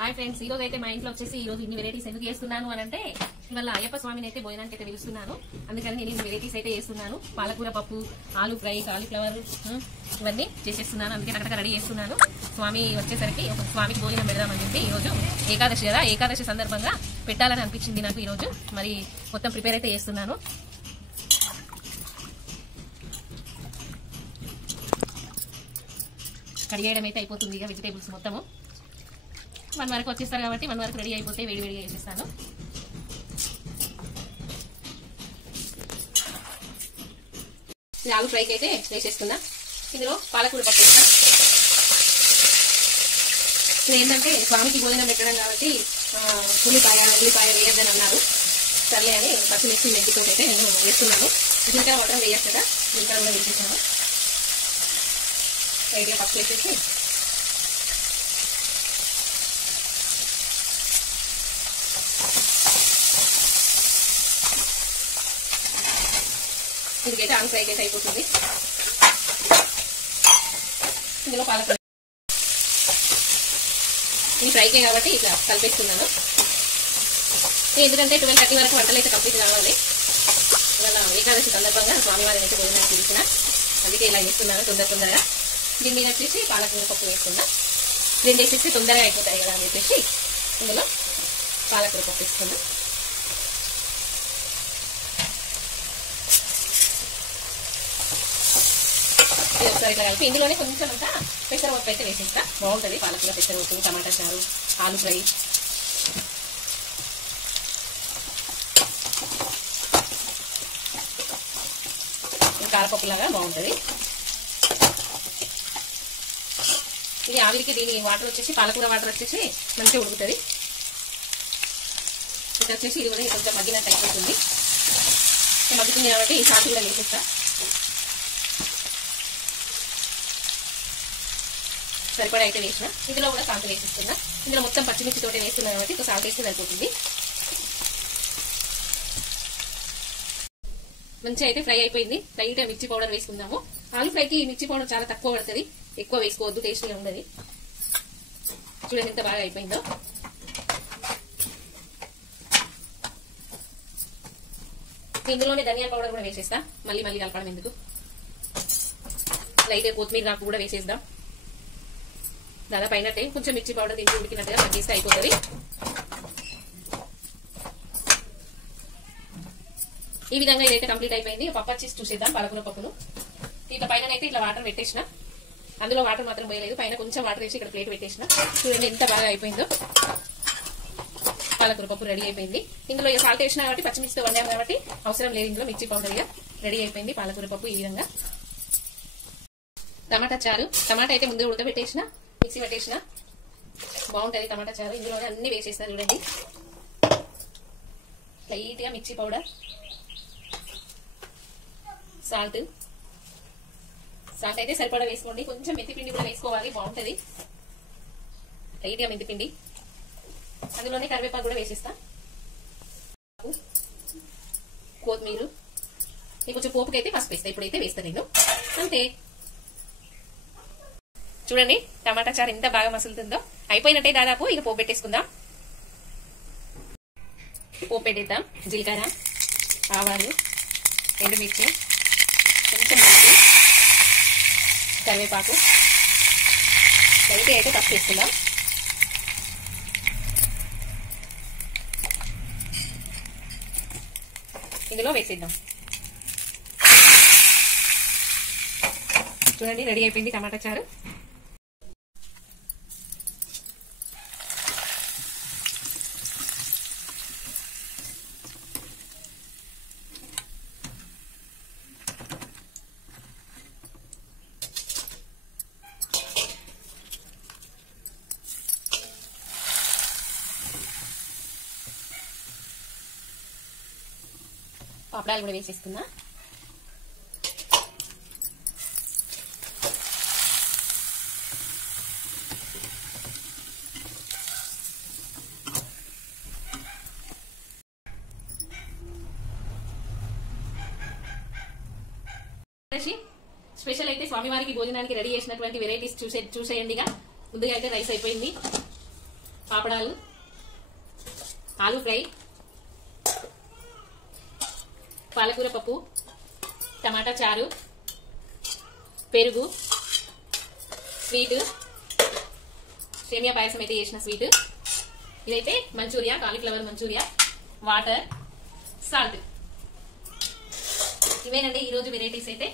Hi friends, ఈ రోజు అయితే మా ఇంట్లో వచ్చేసి ఈ రోజు ఇన్ని వెరైటీస్ ఎందుకు చేస్తున్నాను అని అంటే ఇవాళ అయ్యప్ప స్వామిని అయితే భోజనానికి అయితే పిలుస్తున్నాను. అందుకని నేను ఇన్ని వెరైటీస్ అయితే చేస్తున్నాను. పాలకూర పప్పు, ఆలు ఫ్రై, కాలీఫ్లవర్ ఇవన్నీ చేసేస్తున్నాను. అందుకే అక్కడ రెడీ చేస్తున్నాను. స్వామి వచ్చేసరికి ఒక స్వామికి భోజనం పెడదామని చెప్పి ఈ రోజు ఏకాదశి కదా, ఏకాదశి సందర్భంగా పెట్టాలని అనిపించింది నాకు. ఈ రోజు మరి మొత్తం ప్రిపేర్ అయితే చేస్తున్నాను. కడిగి వేయడం అయితే అయిపోతుంది. ఇక వెజిటేబుల్స్ మొత్తము 1 వరకు వచ్చేస్తారు కాబట్టి 1 వరకు రెడీ అయిపోతే వేడివేడిగా వేసేస్తాను. ఆలు ఫ్రైకి అయితే వేసేస్తున్నా. ఇందులో పాలకూర పప్పు వేస్తా. ఇది ఏంటంటే స్వామికి భోజనం పెట్టడం కాబట్టి ఉల్లిపాయ వేయద్దని అన్నారు. సర్లే అని పచ్చిమిర్చి మెంతితో అయితే నేను వేస్తున్నాను. జీలకర్ర మాత్రం వేయచ్చు కదా, జీలకర్ర కూడా వేసేసాను. లైట్గా పప్పు వేసేసి ఇదికైతే ఆలు ఫ్రైకి అయితే అయిపోతుంది. ఇందులో పాలకూర ఇది ఫ్రైకే కాబట్టి ఇట్లా కలిపేస్తున్నాను. ఎందుకంటే 12:30 వరకు వంటలు అయితే కంప్లీట్ కావాలి. ఇవాళ ఏకాదశి సందర్భంగా స్వామివారిని అయితే భోజనానికి పిలిచిన, అందుకే ఇలా వేస్తున్నాను తొందరగా. దీని మీద వచ్చేసి పాలకూర పప్పు వేస్తున్నా. 2 వేసేసి తొందరగా అయిపోతాయి కదా అని చెప్పేసి ఇందులో పాలకూర పప్పు వేస్తున్నా. ఒకసారి ఇట్లా కలిపి ఇందులోనే కొంచెం అంతా పెసరపప్పు అయితే వేసేస్తా. బాగుంటుంది పాలకూర, పెసరపప్పు, టమాటా చారు, ఆలు ఫ్రై. కారపప్పు లాగా బాగుంటుంది. ఇది ఆవిరికి దీని వాటర్ వచ్చేసి పాలకూర వాటర్ వచ్చేసి మంచిగా ఉడుకుతుంది. ఇది వచ్చేసి ఇది కూడా కొంచెం మగ్గినట్టు అయిపోతుంది. మగ్గుతుంది కాబట్టి ఈ సాసు కూడా వేసేస్తా. సరిపడా అయితే వేసిన. ఇందులో కూడా సాల్ట్ వేసేస్తున్నా. ఇందులో మొత్తం పచ్చిమిర్చి తోటి వేస్తున్నా కాబట్టి ఒక సాల్ట్ వేస్తే సరిపోతుంది. మంచిగా అయితే ఫ్రై అయిపోయింది. లైట్గా మిర్చి పౌడర్ వేసుకుందాము. ఆలు ఫ్రైకి మిర్చి పౌడర్ చాలా తక్కువ పడుతుంది, ఎక్కువ వేసుకోవద్దు, టేస్ట్గా ఉండదు. చూడండి ఎంత బాగా అయిపోయిందో. ఇందులోనే ధనియాల పౌడర్ కూడా వేసేస్తా. మళ్ళీ కలపడం ఎందుకు. లైట్గా కొత్తిమీర నాకు కూడా వేసేద్దాం. దాదాపు అయినట్టే కొంచెం మిర్చి పౌడర్ తింటూ ఉడికినట్టుగా మగ్గిస్తే అయిపోతుంది. ఈ విధంగా ఇదైతే కంప్లీట్ అయిపోయింది. పప్పు వచ్చేసి చూసేద్దాం. పాలకూర పప్పును ఇట్లా పైన అయితే ఇట్లా వాటర్ పెట్టేసిన. అందులో వాటర్ మాత్రం పోయలేదు, పైన కొంచెం వాటర్ వేసి ఇక్కడ ప్లేట్ పెట్టేసిన. చూడండి ఎంత బాగా అయిపోయిందో. పాలకూర పప్పు రెడీ అయిపోయింది. ఇందులో సాల్ట్ వేసిన కాబట్టి పచ్చిమిర్చితో వండాం కాబట్టి అవసరం లేదు. ఇందులో మిర్చి పౌడర్ గా రెడీ అయిపోయింది పాలకూర పప్పు. ఈ విధంగా టమాటా చారు, టమాటా అయితే ముందు ఉడకబెట్టేసిన, మిక్సీ పెట్టేసిన. బాగుంటుంది టమాటా చారు. ఇందులోనే అన్ని వేసేస్తారు. చూడండి లైట్ గా మిర్చి పౌడర్, సాల్ట్ అయితే సరిపడా వేసుకోండి. కొంచెం మెంతిపిండి కూడా వేసుకోవాలి, బాగుంటుంది. లైట్ గా మెంతిపిండి. అందులోనే కరివేపాకు కూడా వేసేస్తా. కొత్తిమీర, కొంచెం పోపుకైతే పసుపు వేస్తా. ఇప్పుడైతే వేస్తా నేను అంతే. చూడండి టమాటా చారు ఎంత బాగా మసులుతుందో. అయిపోయినట్టే దాదాపు. ఇక పోపు పెట్టేసుకుందాం. పోపు పెట్టేద్దాం. జీలకర్ర, ఆవాలు, ఎండుమిర్చి, కొంచెం మిర్చి, కరివేపాకు, అయితే పసుపు వేసుకుందాం. ఇందులో వేసేద్దాం. చూడండి రెడీ అయిపోయింది టమాటా చారు. పాపడాలు కూడా వేసేస్తున్నా. స్పెషల్ అయితే స్వామివారికి భోజనానికి రెడీ చేసినటువంటి వెరైటీస్ చూసేయండిగా. ముందుగా అయితే రైస్ అయిపోయింది. పాపడాలు, ఆలు ఫ్రై, పాలకూర పప్పు, టమాటా చారు, పెరుగు, స్వీట్, సేమియా పాయసం అయితే చేసిన స్వీట్, ఇదైతే manchuria, cauliflower manchuria, water, salt. ఇవేనండి ఈరోజు వెరైటీస్ అయితే.